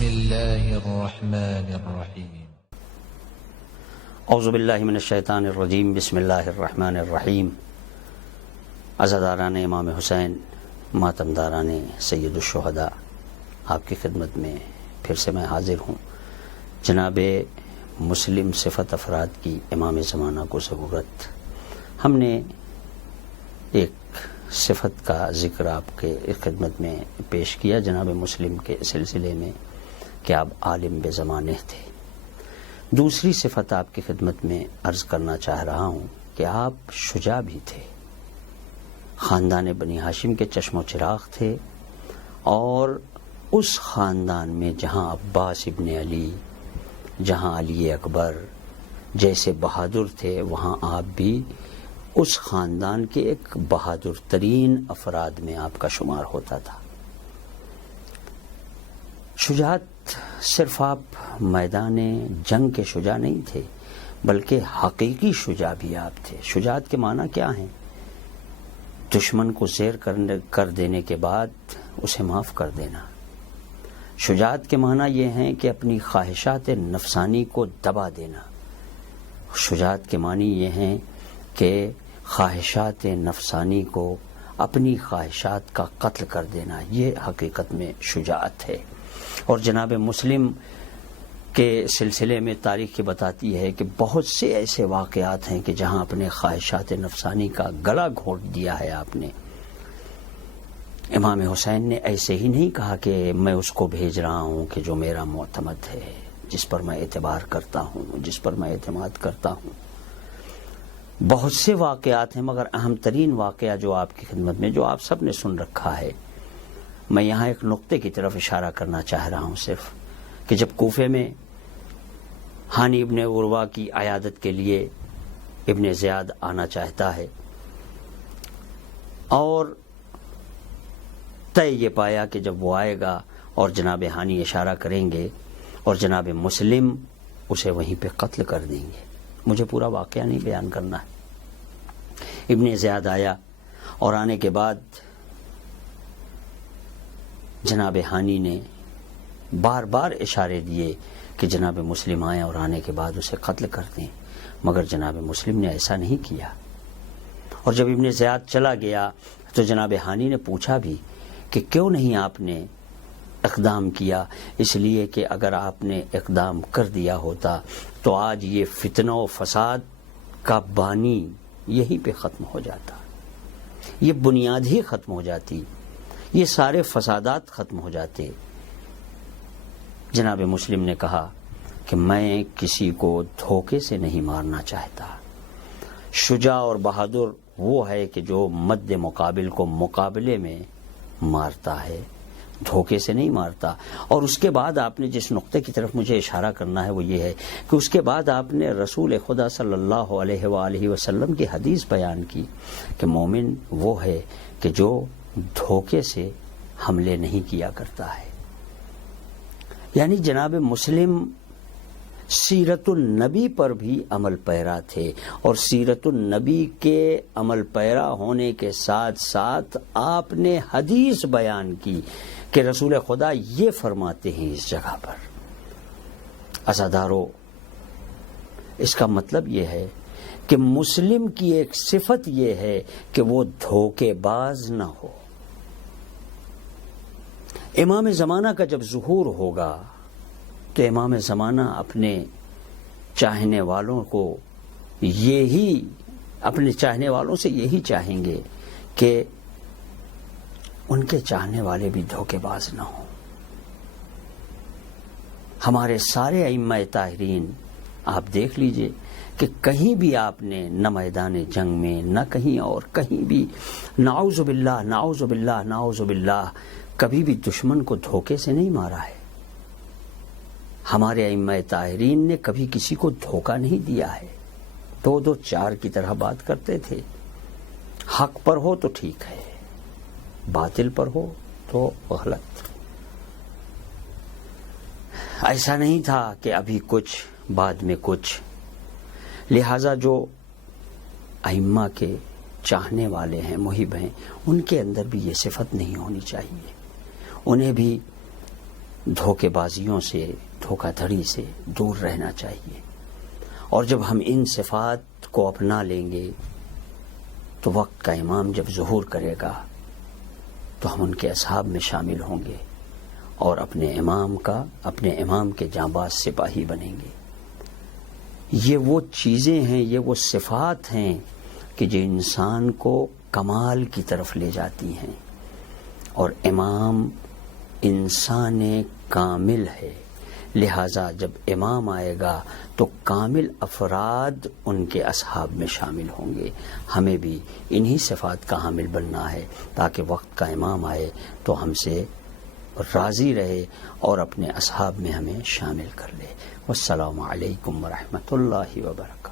بسم الله الرحمن الرحيم. اعوذ باللہ من الشیطان الرجیم. بسم اللہ الرحمن الرحیم. عزاداران امام حسین، ماتمداران سید الشہداء، آپ کی خدمت میں پھر سے میں حاضر ہوں. جناب مسلم صفت افراد کی امام زمانہ کو ضرورت. ہم نے ایک صفت کا ذکر آپ کے خدمت میں پیش کیا جناب مسلم کے سلسلے میں کہ آپ عالم بے زمانے تھے. دوسری صفت آپ کی خدمت میں عرض کرنا چاہ رہا ہوں کہ آپ شجاع بھی تھے. خاندان بنی ہاشم کے چشم و چراغ تھے، اور اس خاندان میں جہاں عباس ابن علی، جہاں علی اکبر جیسے بہادر تھے، وہاں آپ بھی اس خاندان کے ایک بہادر ترین افراد میں آپ کا شمار ہوتا تھا. شجاعت صرف آپ میدان جنگ کے شجاع نہیں تھے، بلکہ حقیقی شجاع بھی آپ تھے. شجاعت کے معنی کیا ہیں؟ دشمن کو زیر کر دینے کے بعد اسے معاف کر دینا. شجاعت کے معنی یہ ہیں کہ اپنی خواہشات نفسانی کو دبا دینا. شجاعت کے معنی یہ ہیں کہ خواہشات نفسانی کو، اپنی خواہشات کا قتل کر دینا. یہ حقیقت میں شجاعت ہے. اور جناب مسلم کے سلسلے میں تاریخ بتاتی ہے کہ بہت سے ایسے واقعات ہیں کہ جہاں اپنے خواہشات نفسانی کا گلا گھونٹ دیا ہے آپ نے. امام حسین نے ایسے ہی نہیں کہا کہ میں اس کو بھیج رہا ہوں کہ جو میرا معتمد ہے، جس پر میں اعتبار کرتا ہوں، جس پر میں اعتماد کرتا ہوں. بہت سے واقعات ہیں، مگر اہم ترین واقعہ جو آپ کی خدمت میں، جو آپ سب نے سن رکھا ہے، میں یہاں ایک نقطے کی طرف اشارہ کرنا چاہ رہا ہوں صرف، کہ جب کوفے میں ہانی ابن عروہ کی عیادت کے لیے ابن زیاد آنا چاہتا ہے، اور طے یہ پایا کہ جب وہ آئے گا اور جناب ہانی اشارہ کریں گے اور جناب مسلم اسے وہیں پہ قتل کر دیں گے. مجھے پورا واقعہ نہیں بیان کرنا ہے. ابن زیاد آیا، اور آنے کے بعد جناب ہانی نے بار بار اشارے دیے کہ جناب مسلم آئے اور آنے کے بعد اسے قتل کر دیں، مگر جناب مسلم نے ایسا نہیں کیا. اور جب ابن زیاد چلا گیا تو جناب ہانی نے پوچھا بھی کہ کیوں نہیں آپ نے اقدام کیا؟ اس لیے کہ اگر آپ نے اقدام کر دیا ہوتا تو آج یہ فتنہ و فساد کا بانی یہیں پہ ختم ہو جاتا، یہ بنیاد ہی ختم ہو جاتی، یہ سارے فسادات ختم ہو جاتے. جناب مسلم نے کہا کہ میں کسی کو دھوکے سے نہیں مارنا چاہتا. شجاع اور بہادر وہ ہے کہ جو مد مقابل کو مقابلے میں مارتا ہے، دھوکے سے نہیں مارتا. اور اس کے بعد آپ نے جس نقطے کی طرف مجھے اشارہ کرنا ہے وہ یہ ہے کہ اس کے بعد آپ نے رسول خدا صلی اللہ علیہ وآلہ وسلم کی حدیث بیان کی کہ مومن وہ ہے کہ جو دھوکے سے حملے نہیں کیا کرتا ہے. یعنی جناب مسلم سیرت النبی پر بھی عمل پیرا تھے، اور سیرت النبی کے عمل پیرا ہونے کے ساتھ ساتھ آپ نے حدیث بیان کی کہ رسول خدا یہ فرماتے ہیں اس جگہ پر. عزادارو، اس کا مطلب یہ ہے کہ مسلم کی ایک صفت یہ ہے کہ وہ دھوکے باز نہ ہو. امام زمانہ کا جب ظہور ہوگا تو امام زمانہ اپنے چاہنے والوں کو اپنے چاہنے والوں سے یہی چاہیں گے کہ ان کے چاہنے والے بھی دھوکے باز نہ ہوں. ہمارے سارے ائمہ طاہرین آپ دیکھ لیجئے کہ کہیں بھی آپ نے نہ میدان جنگ میں نہ کہیں اور کہیں بھی، نعوذ باللہ نعوذ باللہ نعوذ باللہ، کبھی بھی دشمن کو دھوکے سے نہیں مارا ہے. ہمارے ائمہ طاہرین نے کبھی کسی کو دھوکہ نہیں دیا ہے. 2 4 کی طرح بات کرتے تھے. حق پر ہو تو ٹھیک ہے، باطل پر ہو تو غلط. ایسا نہیں تھا کہ ابھی کچھ بعد میں کچھ. لہذا جو ائمہ کے چاہنے والے ہیں، محب ہیں، ان کے اندر بھی یہ صفت نہیں ہونی چاہیے. انہیں بھی دھوکے بازیوں سے، دھوکہ دھڑی سے دور رہنا چاہیے. اور جب ہم ان صفات کو اپنا لیں گے تو وقت کا امام جب ظہور کرے گا تو ہم ان کے اصحاب میں شامل ہوں گے اور اپنے امام کے جانباز سپاہی بنیں گے. یہ وہ چیزیں ہیں، یہ وہ صفات ہیں کہ جو انسان کو کمال کی طرف لے جاتی ہیں. اور امام انسان کامل ہے، لہذا جب امام آئے گا تو کامل افراد ان کے اصحاب میں شامل ہوں گے. ہمیں بھی انہی صفات کا حامل بننا ہے تاکہ وقت کا امام آئے تو ہم سے راضی رہے اور اپنے اصحاب میں ہمیں شامل کر لے. والسلام علیکم ورحمۃ اللہ وبرکاتہ.